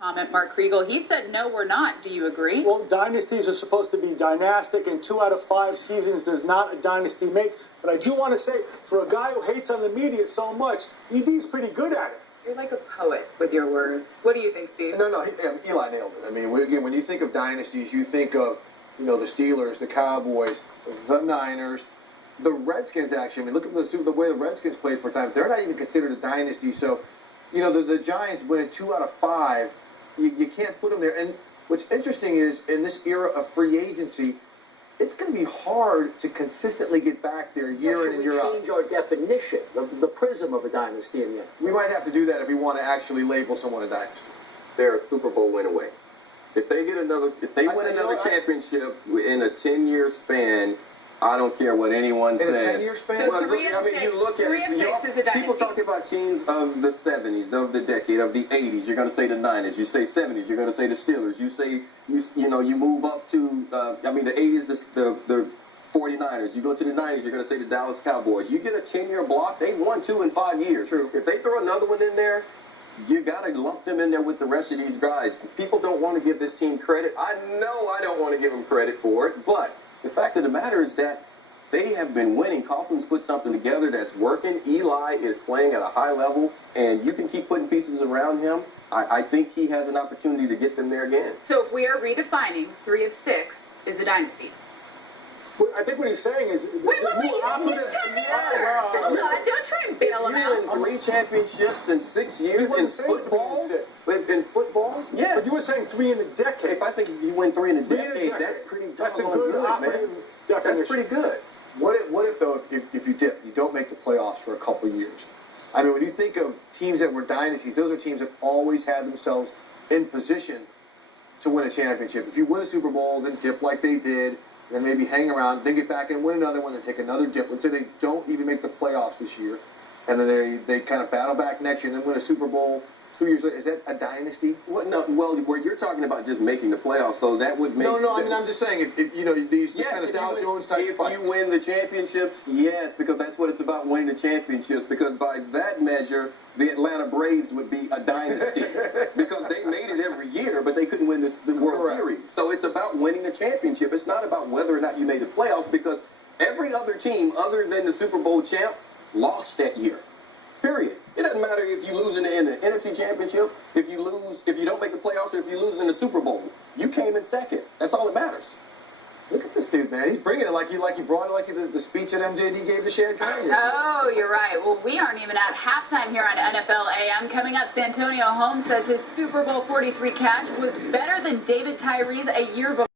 Comment, Mark Kriegel. He said, no, we're not. Do you agree? Well, dynasties are supposed to be dynastic, and 2 out of 5 seasons does not a dynasty make. But I do want to say, for a guy who hates on the media so much, ED's pretty good at it. You're like a poet with your words. What do you think, Steve? No, Eli nailed it. I mean, again, when you think of dynasties, you think of, the Steelers, the Cowboys, the Niners, the Redskins, actually. I mean, look at the way the Redskins played for a time. They're not even considered a dynasty. So, the Giants winning 2 out of 5. You can't put them there. And what's interesting is, in this era of free agency, it's going to be hard to consistently get back there year in and year out. Change our definition, the prism of a dynasty in the end. We might have to do that if we want to actually label someone a dynasty. They're a Super Bowl win away. If they win another championship in a 10-year span, I don't care what anyone says. In a 10-year span? So 3 of 6 is a dynasty. People talk about teams of the 70s, of the decade, of the 80s. You're going to say the 90s. You say 70s. You're going to say the Steelers. You say, you move up to, the 80s, the 49ers. You go to the 90s, you're going to say the Dallas Cowboys. You get a 10-year block, they won 2 in 5 years. True. If they throw another one in there, you got to lump them in there with the rest of these guys. People don't want to give this team credit. I know I don't want to give them credit for it, but the fact of the matter is that they have been winning. Coughlin's put something together that's working. Eli is playing at a high level, and you can keep putting pieces around him. I think he has an opportunity to get them there again. So if we are redefining 3 of 6 is a dynasty. I think what he's saying is... Wait, you tell me answer. Hold on, don't try and bail him out. You win 3 championships in 6 years in football? In football? Yeah. But you were saying 3 in a decade. If I think if you win 3 in a decade, that's pretty That's a good, good operative definition. That's pretty good. What if though, if you dip, you don't make the playoffs for a couple of years? I mean, when you think of teams that were dynasties, those are teams that always had themselves in position to win a championship. If you win a Super Bowl, then dip like they did, then maybe hang around, then get back and win another one, then take another dip. Let's say they don't even make the playoffs this year, and then they kind of battle back next year and then win a Super Bowl 2 years later. Is that a dynasty? Well, where you're talking about just making the playoffs, so that would make... No, I mean, I'm just saying, if these kind of Dow Jones type fights. If you win the championships, yes, because that's what it's about, winning the championships, because by that measure, the Atlanta Braves would be a dynasty, because they made it every year, but they couldn't win the World Series. So it's about winning a championship. It's not about whether or not you made the playoffs, because every other team, other than the Super Bowl champ, lost that year. Period. It doesn't matter if you lose in the NFC Championship, if you don't make the playoffs, or if you lose in the Super Bowl. You came in second. That's all that matters. Look at this dude, man. He's bringing it like you brought it like the speech that MJD gave to Shan Kanye. Oh, you're right. Well, we aren't even at halftime here on NFL AM. Coming up, Santonio Holmes says his Super Bowl 43 catch was better than David Tyree's a year before.